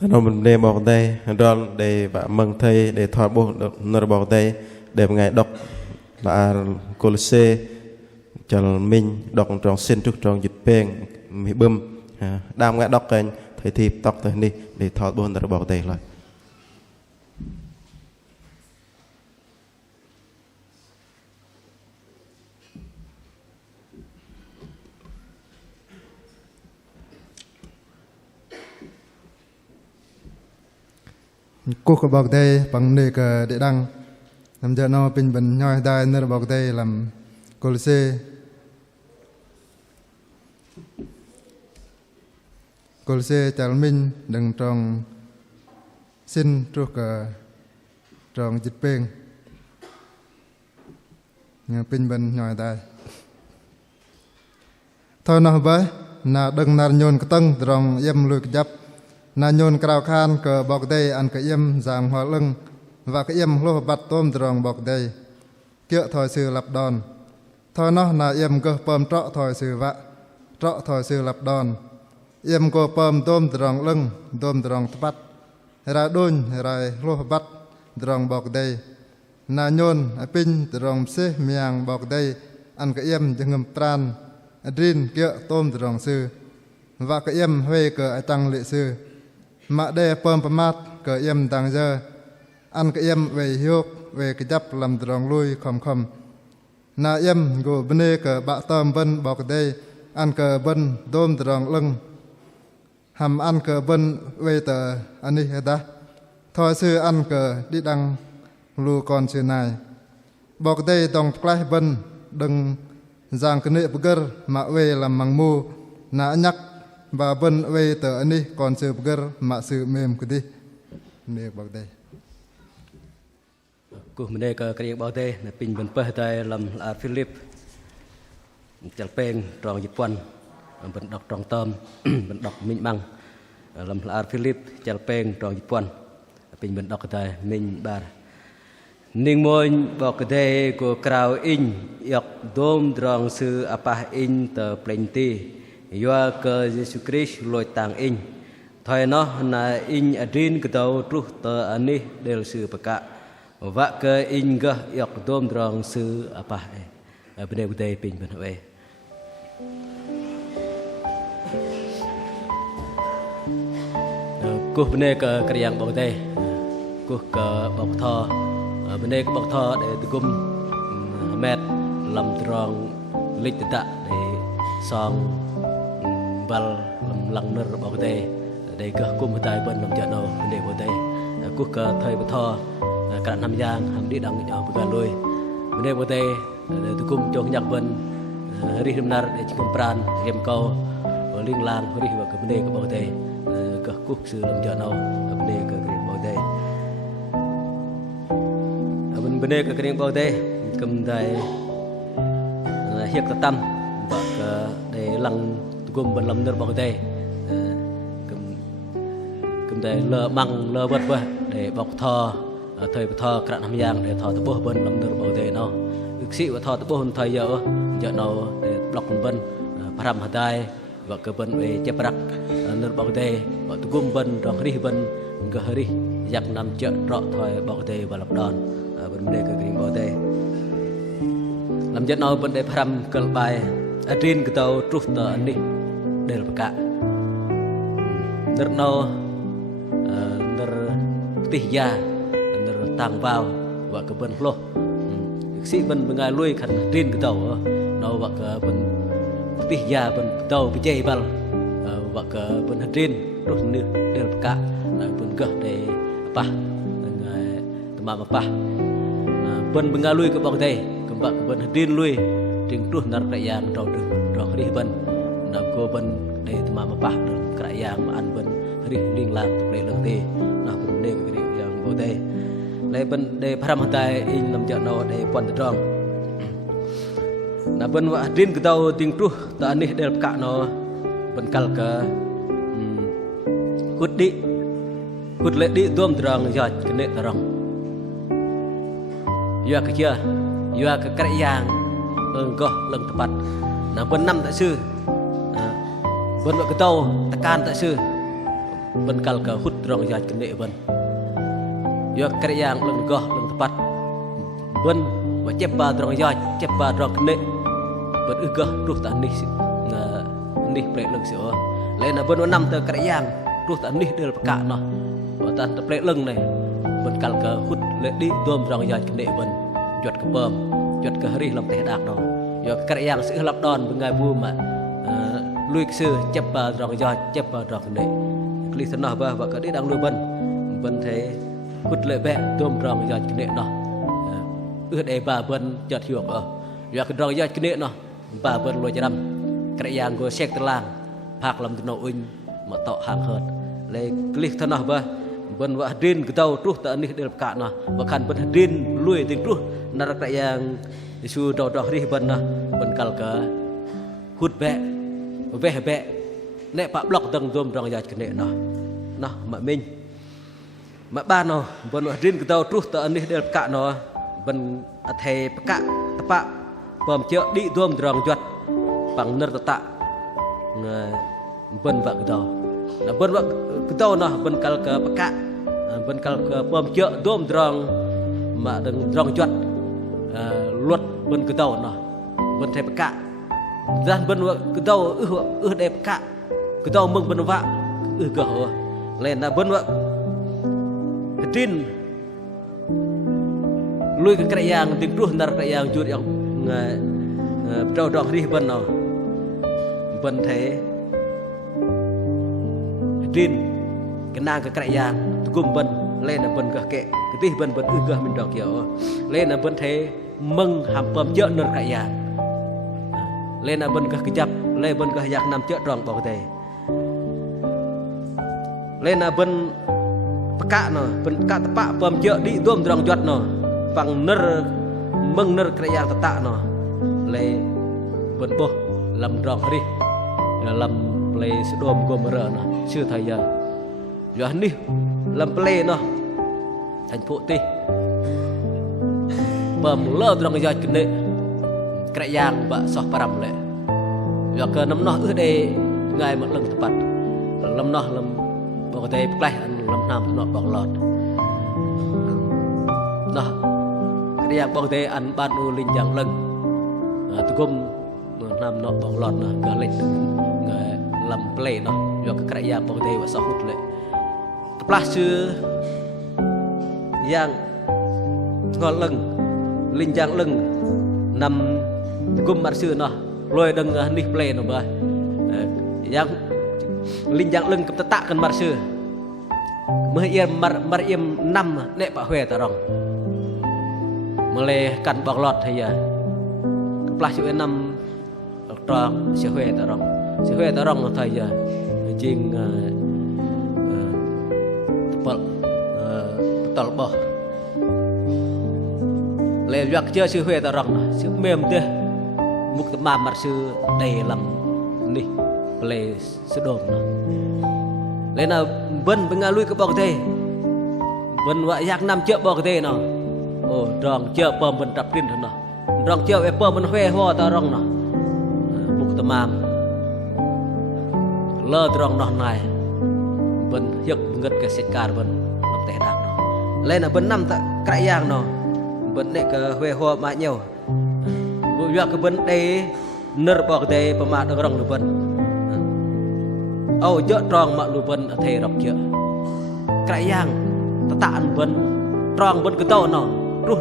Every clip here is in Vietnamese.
nó mình để bỏ đây rồi để vợ mừng thầy để thoát bộ nó bỏ đây để ngày đọc là Colossae cho mình đọc trong xin trước trong dịch bèn mi bơm đam ngã đọc kênh thầy thì tóc tới đi để thoát bộ nó bỏ đây lại cô có bọc đây bằng nơi cờ để đăng làm cho nó bình bình nhoi đai nơi bọc đây làm Colossae chào minh đừng tròn xin trước tròn dịch bên bình bình nhoi đai thôi nó với là đừng nار nhôn cái tăng tròn yếm lùi dập na nhôn cào khan cờ bọc đây ăn cái yếm giảm hóa lưng và cái yếm lô bát tôm tròn bọc đây kia thoi sư lập đòn thôi nó là yếm cơ pơm trọ thoi sư vạ trọ thoi sư lập đòn yếm cơ pơm tôm tròn lưng tôm tròn bắt ra đôn ra lô bát tròn bọc đây na nhôn pin tròn xế miang bọc đây ăn cái yếm cho ngầm pran adrin kia tôm tròn sư và cái yếm huê cờ tăng lệ sư mà đây pơm mát cờ yếm tăng giờ ăn cái yếm về hiếu về cái chấp làm tròn lui khom na yếm gồ bên cờ bạ tôm bên bọc đây ăn cờ bên tôm tròn lưng hầm ăn cờ bên về tờ anh đi hết ta thôi sư ăn cờ đi đăng lu con sư này bọc đây tòng plei bên đừng giang cái nệ bơ mà về làm măng mu na nhắc và bên về tờ anh đi còn sư bơ mà sư mềm cái đi nè bọc đây cô mình đây có cái bảo tê là pin bên bờ tay làm là Philip chặt pen tròn dịch quân bên đọc tròn tôm bên đọc minh băng làm là Philip chặt pen tròn dịch quân pin bên đọc tay minh bar ninh môi bọc cái đây của crowd in yok dom tròn sư apa in tờ plenty do cơ Jesus Christ lôi tàng in thôi nó là in adin cái tàu trú tờ anh đi đều sư bậc cả và ke inga yak dom drang sư apa benda budaya pin ben we cô benda ke kriang bau teh cô ke bọc thọ benda ke bọc thọ để tugum met lam drang lik tak để song bal lam lang ner bau teh để ke cô mutai ben lam jano benda bau teh cô ke thai bau thọ cả năm giang hàm đi đằng nhỏ bữa lôi bên đây bữa tây tôi cùng cho nhạc vân ri him nar để chicken pran game câu liên lang ri vào cái bên đây cái bầu tây các quốc sư làm cho nào bên đây cái bầu tây bên đây cái bầu tây cầm tay hiệp cái tâm và để lăng tôi cùng bên lâm nước bầu tây cầm tay lơ măng lơ vật vậy để bọc thò thời thọ cả năm giang để thọ tập bố bên làm được bảo vệ nó được sĩ và thọ tập bố thời giờ nó để block bên param hadai và cơ bên về chấp rắc được bảo vệ và tụ cung bên rong ri bên cơ ri giặc nằm chợ trọ thời bảo vệ và lập đòn bên đây cái kinh bảo vệ làm cho nó bên đây param cơ bài adrin cái tàu trút tờ anh đi đây là cả được nó được tỉ gia tàng vào và cái bên lô sĩ bên ngay lui khẩn trên cái tàu nó và cái bên tỉ gia bên tàu bị chạy vào và cái bên trên rồi nước đều cả là bên cơ để pa mà pa bên ngay lui cái bọc đây cái bạc bên trên lui trên tuốt nار đại giang rồi được rồi đi bên là cô bên để mà pa cái đại giang mà ăn bên đi liên lạc để lần đi là bên đây cái giang bọc đây để bên để param hatai in làm chợ nó để quan trọng là bên vợ riêng cái tàu tiếng tru ta anh để cả nó bên kal ke hút lệ đi dom terang giờ cái nệ terang giờ cái kia giờ cái cái yang có lần tepat nah bên năm tại sư bên vợ cái tàu tekan tại sư bên kal ka hút rong yai kene bên yo kre yang lưng goh lưng tepat bên và chép ba rong yai chép ba rong kene bên goh ruh ta nih plek lưng sio lên là bên năm tờ kre yang ruh ta nih del peka no và ta plek lưng này bên kal ka hút le đi dom rong yai kene bên chuột ka pom chuột ka hari lam teh dak no yo kre yang sữa lap đòn bên ngai bu mà lui sư chép ba rong yai chép ba rong kene kli thân nào và cái đấy đang nuôi bên thế hút lệ bẹ tôm rong yai kene no ước để bà bên chợt hiểu giờ cái rong yai kene no bà bên lôi chăm cái yang của xe lang phạc làm từ nấu in mà tọ hàng hợt lấy kli thân nào bên vợ din cái tàu trút taនេះđều cả nó và khăn bên din lui từ trút nó ra cái yang su đỏ đỏ đi bên kal cả hút bẹ bẹ nè pak blok tầng tôm rong yai kene nó mà mình mà ba nó bên vợ din cái tàu trút taនេះđều cả nó bên thề cả tapa pom chợ đi tôm rong yai bằng nơ tạ bên vợ cái tàu là bên vợ cái tàu nó bên kal ka peka bên kal ka pom chợ tôm rong mà đừng rong yai luật bên cái tàu nó bên thề peka dan bên vợ cái tàu đẹp cả cái tàu mừng bên vợ gở lên là bên vợ tin lui cái yang tiếng ruh nar cái yang chuột yang trâu đỏ đi bên nào bên thế tin cái nàng cái yang cùng bên lên là bên cái kệ cái tí bên gở mình đỏ kiểu lên là bên thế mừng hàm pom chợ nar cái yang lên là bên cái chập lên bên cái yak nằm chợ tròn bảo tề lên là bên peka nó bên cả tapa pom chợ đi tôm rong yai nó bằng nơ mừng nơ cái yang tạ nó lấy bên bố làm rong đi làm lấy sự đom gom rờ nó chưa thấy giờ giờ đi làm play nó thành phố ti bầm lơ rong yai kene cái yang bạ sọc param lệ giờ cơ nắm nó ư đây ngày một lần tập làm nó làm bảo cái tay play ăn làm nam nó bọc lọt nó cái yang bảo cái tay ăn ban u linh yang lần tụi com nam nó bọc lọt nó cái lịch làm play nó giờ cái yang bảo cái tay bạ sọc hút lệ play chưa yang ngon lần linh yang lần nằm cùng mặt xưa nó lôi đừng đi play nó bơi yang linh yang lưng cầm tạ cần mặt xưa mới yên mar im năm nệ bạ huề ta rong mà lê cắn bọc lọt thì giờ plak chữ năm tròn sẽ huề ta rong là thời giờ chinh tol bò lê giặc chưa sự huề ta rong sự mềm thế mục mà mặt sư đầy lắm đi play sự đồn nó lên là bên ngay lui cái bọc thế bên vợ giặc năm chợ bọc thế nó rong chợ bom bên tập tin nó rong chợ về bom bên huề hoa ta rong nó mục mà lơ rong nó này bên hiệp ngất cái xe car bên làm tệ đạc nó lên là bên năm ta cái giang nó bên này cái huề hoa mãi nhiều vừa cái bên đây nở bọc đây mà mà được rong được bên chợ tròn mà được bên thề đọc chợ cái yang ta tạn bên tròn bên cái tàu nó rút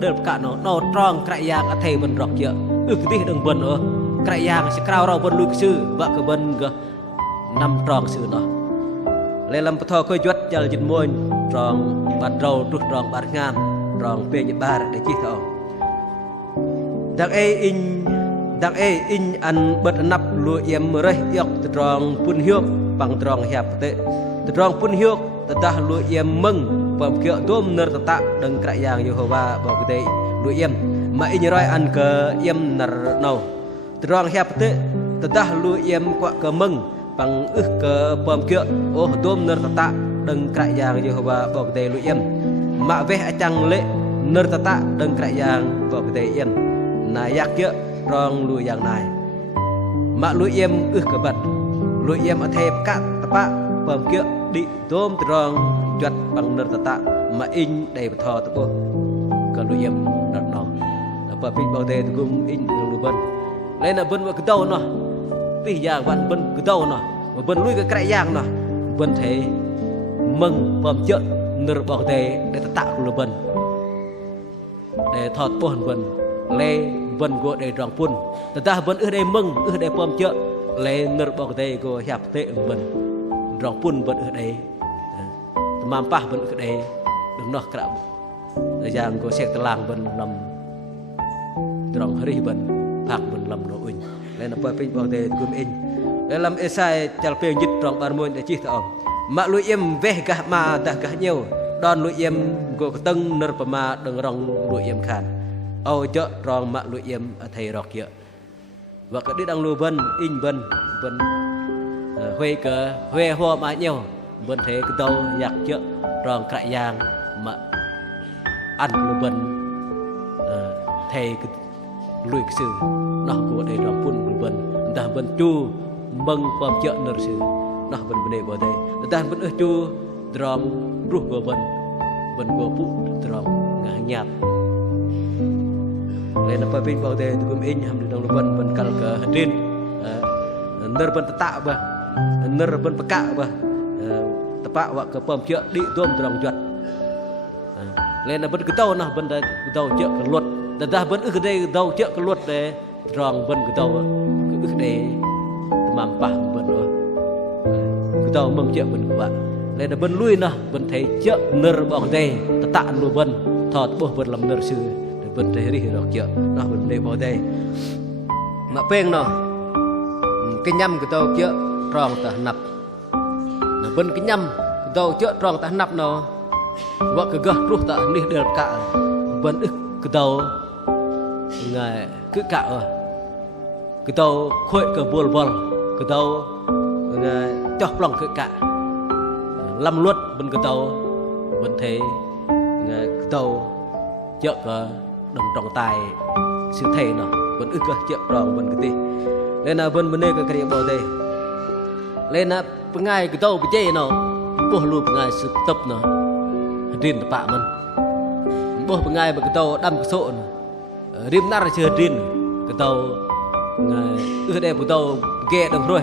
đều cả nó tròn cái yang thề bên đọc chợ cái tí đừng bên nữa cái yang sẽ cao rau bên lui sư và cái bên cái năm tròn sư nó lên làm thò khơi chuột chờ dịch môi tròn bát rau rút tròn bát ngam tròn pe nhật ba để chi thọ Đang in ăn bật nắp lụa yếm rơi yọc tròn pun hiוק bằng tròn hẹp tệ tròn pun hiוק ta lụa yếm mừng bầm kiệu tôm nở tạ đừng cãi yang Jehovah bảo cái lụa yếm mà in rồi ăn cờ yếm nở nâu tròn hẹp tệ ta lụa yếm quạ cờ mừng bằng cờ bầm kiệu tôm nở tạ đừng cãi yang Jehovah bảo cái lụa yếm mà về chẳng lệ nở tạ đừng cãi yang bảo cái yếm na yak kiệu rong lùi yang này mà lùi em cả bật lùi em ở thềm cạn tapa bơm kia đi tôm tròn chặt bằng nợ tạ mà in đầy thò tụi bố còn lụi em đặt nó là bơm pin bao tê tụi cũng in lụi bần lên là bần vào cái đầu nó bây giờ bạn bần cái đầu nó và bần lui cái giang nó bần thế mừng bơm chợ nợ bao tê để tạo lụi bần để thọt bố bần lê bần của để tròn phun ta bần ở đây mừng ở đây bơm chợ lê nợ bao tê của hiệp tệ bần rong pun bật ở đây, mampah bật ở đây, đừng nói cả, thời gian có xe lang bật làm, rong hari bật, phạc bật làm nội uỳnh, nên là phải bảo thế cũng in, để làm esai chal phê nhít rong ban môn để chỉ thọ, mà lụi em về cả mà ta cả nhiều, đòn lụi em có tầng nợ mà đừng rong lụi em khàn, ôi chợ rong mà lụi em thầy rọc kia, và cái đi đang lụi bân in bân huê cờ huê hoa mà nhiều bên thế cái đầu giặc chợ tròn cãi giang mà ăn luôn bên thầy cái lùi cái sự nó của đây tròn phun bên ta bên chu mừng qua chợ nợ sự nó bên bên đây vào đây ta bên ở chu tròn ruột của bên của phụ tròn ngang nhạt nên là phải bên vào đây tụi mình ham được đồng bên cal cờ trên nợ bên tạ ba nợ bên bạc ba tepak wak ke pom chợ đi tuom trong chuột lên là bên cái tàu nào bên tàu chợ cái luật ta bên cái đây tàu chợ cái luật để rong bên cái tàu cái để làm bảng bên đó cái tàu mâm chợ bên của bạn lên là bên lui nè bên thấy chợ nợ bỏng đây tạ luôn bên thọt bố bên làm nợ sư để bên thấy đi được chợ nó bên đây bỏ đây mà peng nó cái nhâm cái tàu chợ rong ta nạp bên cái nhâm cái tàu chợ rong ta nạp nó vợ cái gơ ruột ta đi được cả bên cái tàu ngày cứ cả rồi cái tàu khơi cái buồn buồn cái tàu chọc lòng cái cả lâm luất bên cái tàu bên thế cái tàu chợ cái đồng trọng tài sự thầy nó bên cái chợ rong bên cái gì nên là bên đây cái bao đây lên là pengai cái tàu bị cháy nó bố luôn pengai sự tập nó riêng tập bạn mình bố pengai mà cái tàu đâm cái sổ riêng nát là chưa riêng cái tàu ở đây cái tàu ghé đồng rồi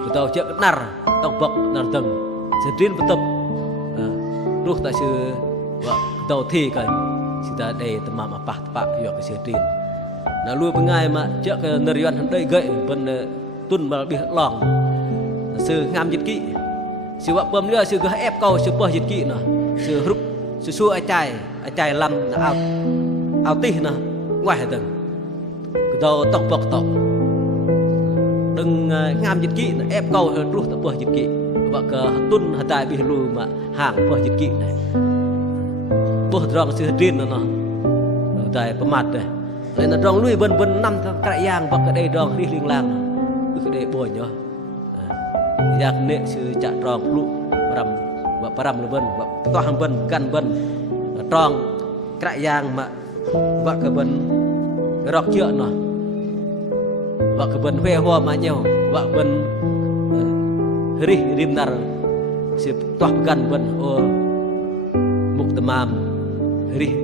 cái tàu chợ nát tàu bọc nát tầng sẽ riêng một tập lúc ta chưa tàu thi cái ta đây tầm mà bạc vô cái sự riêng là luôn pengai mà chợ cái narian đây gậy bên tuần mà bị lỏng sự ngam dịch kỹ sự vợ bơm nữa sự cứ ép câu sự bơ dịch kỹ nữa sự rút sự xua ai chạy làm áo tì nữa ngoài từng cái đầu tóc bọc tóc đừng ngam dịch kỹ ép câu rút tập bơ dịch kỹ vợ cờ tuân hạt tài bị lù mà hàng bơ dịch kỹ này bơ rong sự riêng nó tại bơm mặt này nên là rong lui bên năm cái giang vợ cái đây rong đi liên làng cái đây bồi nhớ giặc nệ sự chặt tròn lụ param bên và toang bên căn bên tròn cái giang mà vợ cái bên cái rọc chợ nó vợ cái bên huê hoa mà nhau vợ bên rim nar sự toang căn bên ô mục tamam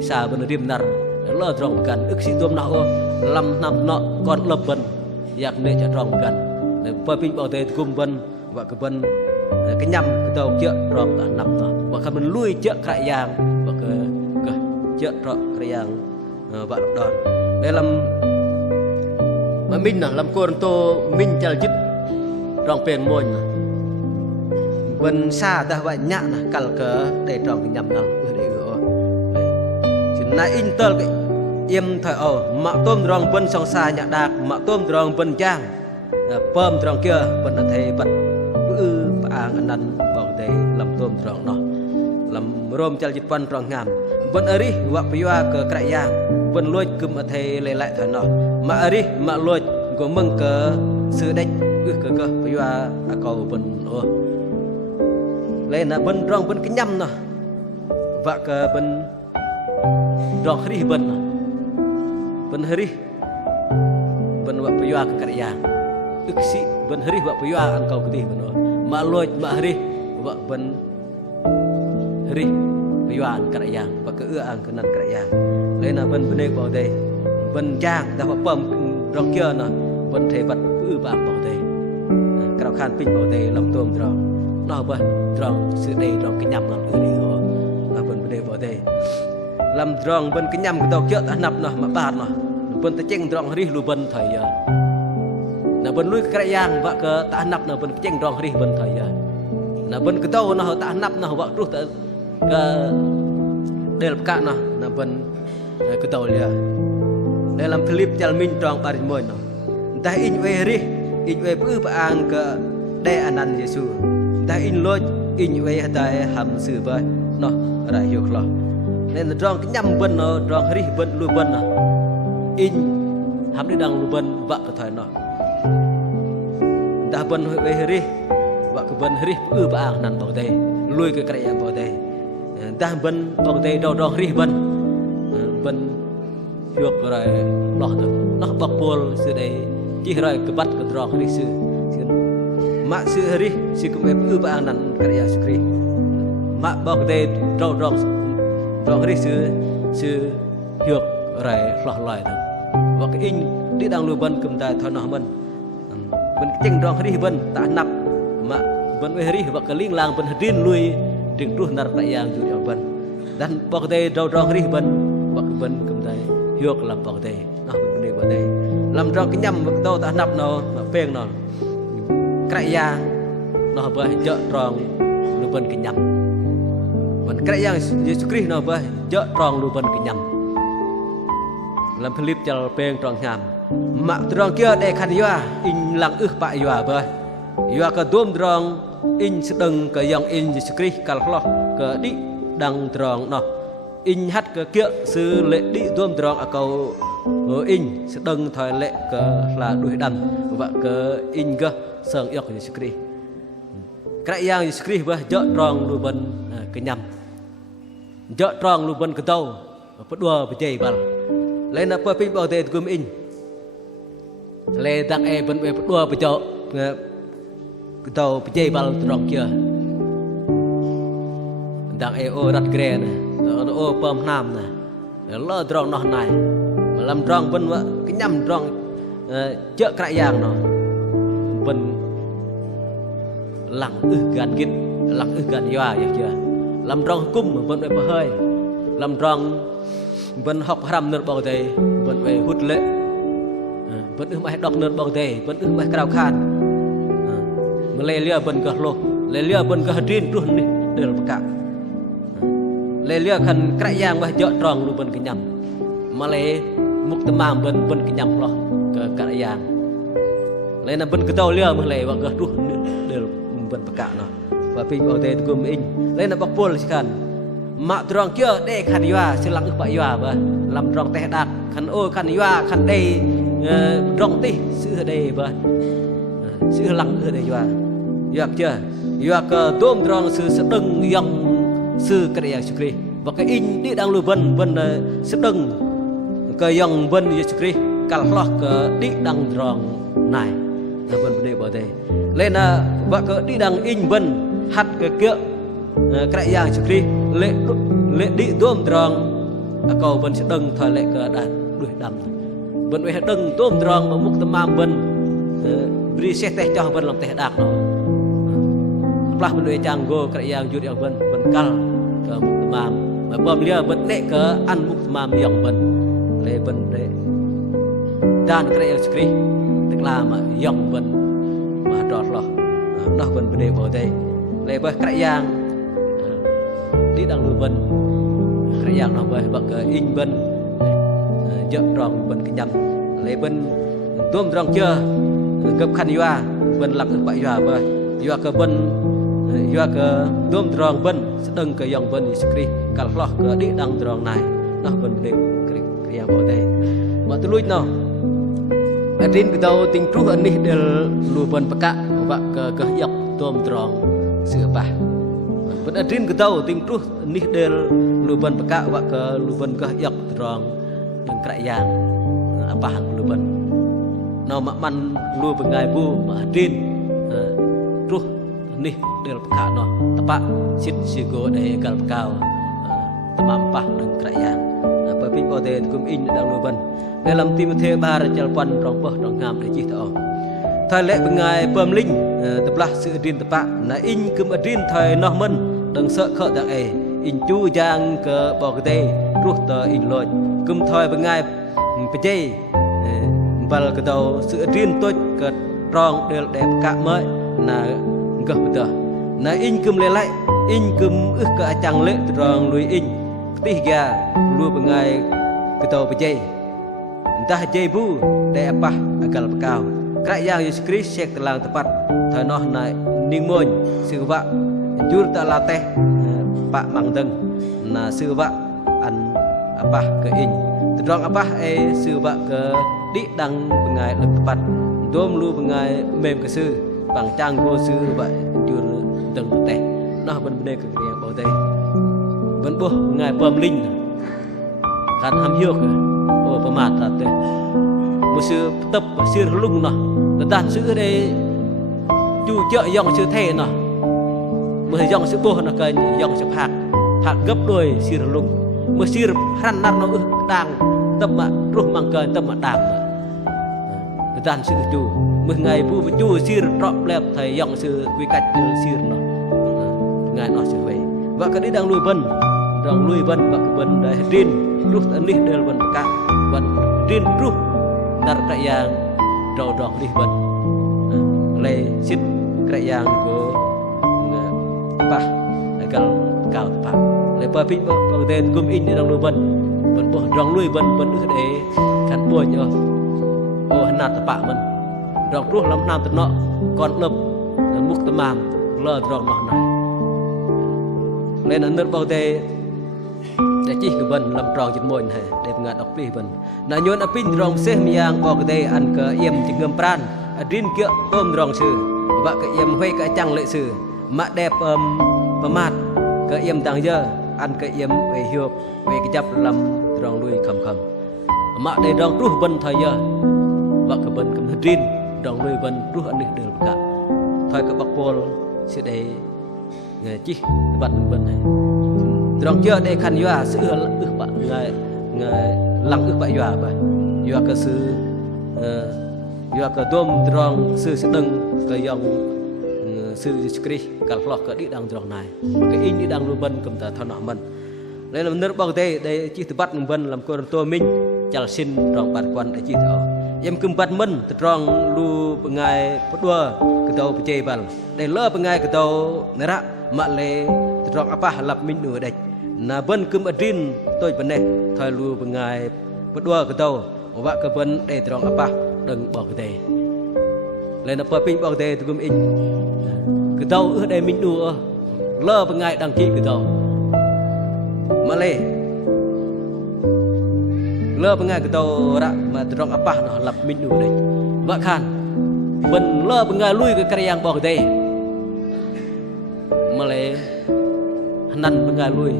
sa bên rim nar lỡ tròn căn ức sĩ tôm nào làm năm nọ còn lập bên giặc nệ chặt tròn căn để phơi pin bảo tê cùng bên và cái bên cái nhâm cái tàu chợ rong ta nằm đó và khi mình lui chợ khai giang và cái chợ rong khai giang vợ đòn đây làm mà mình làm con tô mình chả dứt rong bền môi bên xa ta vậy nhạn cල් cờ để tròn cái nhâm nào để ở chuyện này inter cái im thời mà tôm rong bên song xa nhạn đạc mà tôm rong bên trang pom rong kia bên thầy bật anh ăn bảo thế làm tôm tròn nó làm rom chal dịch văn tròn ngàm bên ở đi vợ bây giờ cờ cãi giang bên lôi cùm ở thầy lấy lại thằng nó mà ở đi mà lôi có mừng cờ sự đánh cờ bây giờ cầu bên lên là bên rong bên cái nhâm nó vợ cờ bên rong đi bên đi bên vợ bây giờ cãi giang ức sĩ bên đi vợ bây giờ ăn cầu cái gì bên mà lôi mà đi vợ bên ri bây giờ ăn cái yang và cứ ăn cái năn cái yang lên là bên đây bảo đây bên giang ta phải bơm rong kia nè bên thế vật cứ bạc bảo đây cái khăn pin bảo đây làm tôm rồi nó bên rong sự đây rong cái nhầm làm ư đi rồi là bên đây bảo đây làm rong bên cái nhầm cái tàu kia ta nạp nè mà bạt nè bên ta chênh rong ri lu bên thời giờ là bên lui cái yang và cái ta nạp nè bên chênh rong ri bên thời giờ là bên cái tàu nó ta nạp nó vợ rút cái đây là cả nó bên cái tàu liền đây làm Philip Jalmin trong ba mươi nó ta in về bữa ăn cái đây anh ăn Giêsu ta in lối in về tại hầm sự vậy nó ra hiểu lo nên là trong cái nhâm bên nó trong ri bên lui bên nó in hầm đi đằng lui bên vợ cái thời nó ta bên về ri vợ cái bên ri bữa ăn năn bảo đây lui cái cái bảo đây ta bên bảo đây đâu trong ri bên được rồi nó bọc bol sự đây chỉ rồi cái bắt cái drong ri sự mak sự ri sự cũng em ư bạn năn cái ya sukri mak bọc đây drong ri sự được rồi lọt lại đó và cái in đi đang lưu bên cầm tay thôi nó bên chênh drong ri bên ta nạp mak bên ri và cái liên lang bên rin lui đừng truh nar cái yang juga bên dan bọc đây drong ri bên và cái bên cầm tay hiok làm bảo tề nó bên đây bảo tề làm trong cái nhầm đâu ta nạp nó phèn nó cái ya nó với chợ tròn lưu bên cái nhầm bên cái ya Jesus Christ nó với chợ tròn lưu bên cái nhầm làm Philip cho phèn tròn nhầm mà tròn kia để khăn ya in lặng ước bại ya với ya cái đốm tròn in đừng cái dòng in Jesus Christ cả lo cái đi đằng tròn nó in hát cái kia sư lệ đi tuôm tròn ở cầu in sẽ đừng thời lệ cái là đuổi đầm và cái in cái sơn yết của Jesus Christ cái yang Jesus Christ với chợ tròn lưu bên cái nhầm chợ tròn lưu bên cái tàu bắt đua với chơi bal lên là phải bảo vệ của in lên tăng e bên bắt đua với chợ cái tàu với chơi bal tròn kia tăng e ô đặt gre này ô pom nam nè lỡ tròn nó này mà làm tròn bên cái nhầm tròn chợ cái giang nó bên lặng gần kít lặng gần yoa vậy chưa làm tròn cung mà bên về hơi làm tròn bên học haram nợ bảo tề bên về hút lệ bên mai đọc nợ bảo tề bên mai cào khan mà lê lia bên cái lô lê lia bên cái trên luôn đi đều là cả lê lia khăn cái giang và chợ tròn luôn bên cái nhầm mà lê mục tâm mang bên cái nhầm lo cái giang lê là bên cái tàu lia mà lê và cái ruột đều bên cả nó và pin bảo tề của mình lê là bọc bol khăn mà tròn kia để khăn yoa sẽ lặng ước bại yoa và làm tròn tè đạt khăn ô khăn yoa khăn đây rong tí sự đây và sự lặng ở đây yoa yoa chưa yoa cái tôm tròn sự sẽ đừng dòng sư cái này Jesus Christ và cái in đi đang lưu bên sẽ đừng cái dòng bên Jesus Christ cả lo cái đi đang rong này là bên đây bảo đây lên là và cái đi đang in bên hạt cái kia cái này Jesus Christ lệ đi tôm tròn cầu bên sẽ đừng thời lệ cái đạt đuổi đầm bên về đừng tôm tròn mà mục tâm am bên reset cho bên làm tè đạt nó lah bên chàng go cái yang judi bên kal ke mục tamam mà bom dia bên nệ ke ăn mục tamam yang bên lệ bên lệ dan cái yang skri tức là mà yang bên mà trọt lo đó bên đây bảo đây lệ bên cái yang đi đang lưu bên cái yang nó bên bậc in bên chợ tròn bên cái nhầm lệ bên tôm tròn chưa gặp khăn yoa bên lạc được bại yoa bên yoa ke bên yoa ke tôm tròn bên đừng cái dòng bên Jesus Christ cả lo cái đi đang tròn này nó bên đây cái yang bảo đây mà tôi lui nào adin kita ting truh ni del lu bên peka và ke yak tôm tròn sữa bah bên adin kita ting truh ni del lu bên peka và ke lu bên ke yak tròn dengan kerajaan apa hang lu bên nó mà man lu bengai bu mà adin truh nih del peka no tepak sit sigo de gal pekau temampah dan kerajaan apa pin bo de kum in dang lu ban dalam Timotius ba chal pan rong poh rong ngam de chi tao thay lệ bengai pom linh teplah sự din tepak na in kum adin thay noh men dang sợ khợ dang e in chu jang ke bo de ruh ta in loj kum thay bengai pe jay bal ke tao sự din tốt ke rong del de peka mới na gah betul na in kum le lại in kum ke achang le rong lui in ketiga lu bengai ke tao pe jay entah jebu de apa agal pekau kerajaan Yesus Kristus sek telang tepat thanoh na ning moñ sư vạ jur ta la teh pak mang deng na sư vạ an apa ke in terong apa sư vạ ke di dang bengai lek tepat dom lu bengai mem ke sư bang chang go sư vạ jur deng teh nah ben bene ke kriang bau teh ben boh bengai pom linh kan ham yok oh pemat teh musuh tập sư lung nọ đàn sư đây chu chợ dòng sư thề nọ mới dòng sư bô nó cần dòng sư hạt gấp đôi sư lung mới sư răn nát nó đang tập mà ruột mang cần tập mà đàng đàn sư chu mới ngày bu với chu sư trọp lẹp thầy dòng sư quy cách sư nọ ngày nó sư về và cái đấy đang nuôi vân và cái vân đấy riêng ruột anh đi đều vân cả vân riêng ruột nar kerajaan dong di ban le sit kerajaan ko apa agal kau pa le pa pi ba den gum in dong lu ban bo dong lui ban de kan bo nyo o hanat pa man dong ruh lam nam tno kon lep muk tamam le dong noh nai le nan ner bo de để chỉ cái bên làm tròn chừng mồi này để ngạt đọc đi bên na nhon apin rong seh miang bo cái đây ăn cái yếm chừng ngâm pran adrin kia tôm rong sư và cái yếm huay cái chăng lệ sư mạ đẹp pemat cái yếm tàng giờ ăn cái yếm về hiệp về cái chắp làm rong đuôi khầm mạ đây rong ruh bên thời giờ và cái bên cái adrin rong đuôi bên ruh anh được cả thôi cái bạc bol sẽ để người chỉ bắt bên này rong chưa để khăn yoa sư bạn người lăng bạ yoa ba yoa cái sư yoa cái tôm rong sư sẽ đừng cái dòng sư skri cả flock cái đi đang rong này cái in đi đang lu bên cầm ta thằng nọ mình đây là nước bao tây đây chỉ từ bắt bên làm con tôi mình chào xin rong bản quan để chỉ thảo em cầm bắt mình từ rong lu ngày bắt đua cái tàu chơi bàn đây lỡ ngày cái tàu nera mạ lệ từ rong apa lập mình nửa đây na bên kum adrin tôi bên này thời lu bengai berdua ke tau wa ke ben de trong apa đừng bỏ cái tề lên apa pin bỏ tề tu kum in ke tau ở đây mình đua lơ bengai đăng ký ke tau mà lê lơ bengai ke tau ra mà trong apa nó lập mình đua đây wa khan ben lơ bengai lui ke karyang bỏ cái tề mà lê nan bengai lui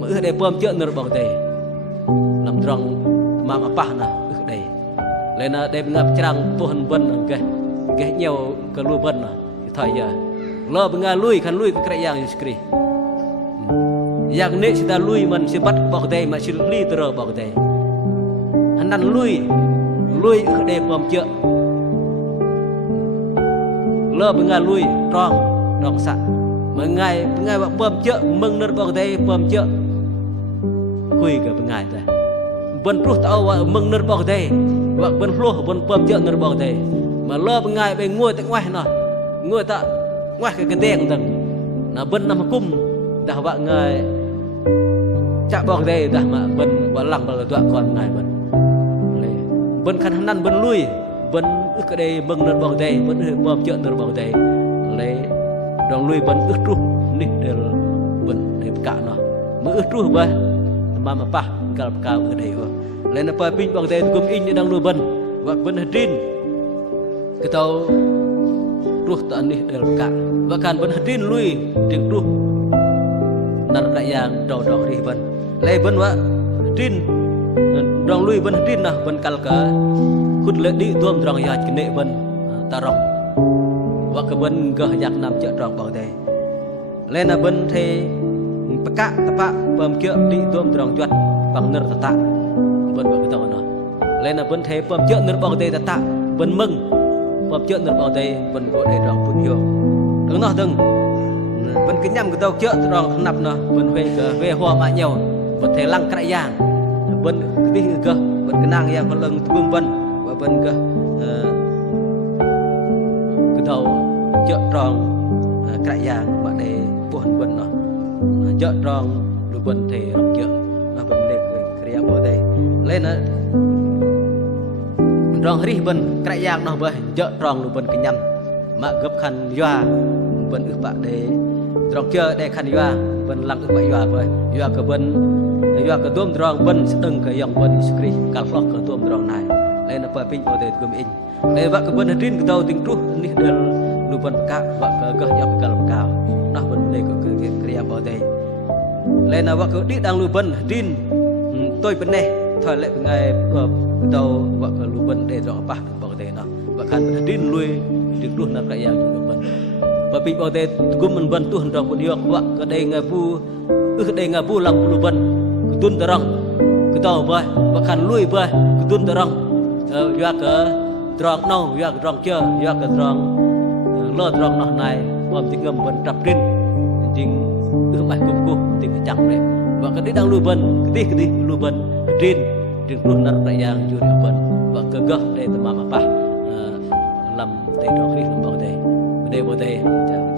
mà ở đây bơm chợ nở bọc tề làm tròn mà apa na ở đây lên là đem ngập trang tuần vân cái nhiều cái lui vân thì thời giờ lo bengal lui kan lui cái yang skri yang này kita lui mình sẽ bắt bọc tề mà sẽ li tơ bọc tề hắn năn lui ở đây bơm chợ lo bengal lui tròn sạ mà ngày bơm chợ mừng nở bọc tề bơm chợ kui ke bengai ta ben ruh tau wa meng ner bok te wa ben ruh ben pom je ner bok te ma lo bengai be ngoi tak ngah no ngoi tak ngah ke gedeng tang na ben nam kum dah wa ngai chak bok te dah ma ben wa lang bal tua kon ngai ben khan hanan ben lui ben ke dei meng ner bok te ben pom je ner bok te le dong lui ben ruh ni del ben de ka no me ruh ba mà apa kalau kau ada itu, lain apa pin bang teh kum in đang nuôi bần, và bần hadrin, kita ruh tak nih dalam kak, bahkan bần hadrin lui dengan ruh, nar yang dau ri bần, lain bần wa hadrin, dong lui bần hadrin nah bần kal ka, khut le di tuam drang ya kene bần tarong, vợ cái bên gờ giặc nằm chợ tròn bảo thế lên là bên thì tất cả tập bạ bơm kia đi tôm tròn chuột bằng nợ tạ bên vợ cái tàu nó lên là bên thì bơm chợ nợ bảo thế tạ bên mừng bơm chợ nợ bảo thế bên vợ để tròn phun vô đứng nó đừng bên cái nhầm cái tàu chợ tròn nạp nó bên về hoa mãi nhiều bên thế lăng cái giang bên cái đi cơ bên cái nàng giang con lưng bơm vân và bên cơ cái tàu chợ tròn cái giang bạn để buồn bên nó chợ tròn được bên thì làm chợ nó bên để cái giang bảo thế lên nó rong ri bên cái giang nó với chợ tròn được bên cái nhầm mà gấp khăn doa bên ước bạn để rong chơi để khăn doa bên lăng ước bạn doa với doa cái bên doa cái tuôm rong bên đừng cái dòng bên screen cả lọc cái tuôm rong này lên nó phải pin ở đây cũng in để vợ cái bên rin cái tàu tiếng trúc ní được được bên cả vợ cái dọc cái lọc cao đó bên đây cái giang bảo thế lên là vợ cái đi đang lưu bên rin tôi bên này thời lệ ngày tàu vợ cái lưu bên để rõ bạc bảo thế nó vợ khăn rin lui được luôn là cái giang được bên và bị bảo thế cũng mình bên tuần trong buổi vợ cái đây ngày bu đây ngày bu lòng lưu bên tuần terang cái tàu với vợ khăn lui với tuần terang doa cái tròn nâu doa cái tròn chơi doa cái tròn lơ tròn nó này bom tiếng ngầm vẫn trap rin tiếng ước bài cùng cùng tiếng cái chẳng đấy và cái đang lưu bên cái đi lưu bên rin tiếng luôn là đại giang chưa được bên và cơ gấp để tụi mà ba làm để cho khi làm bảo thế để bảo thế chào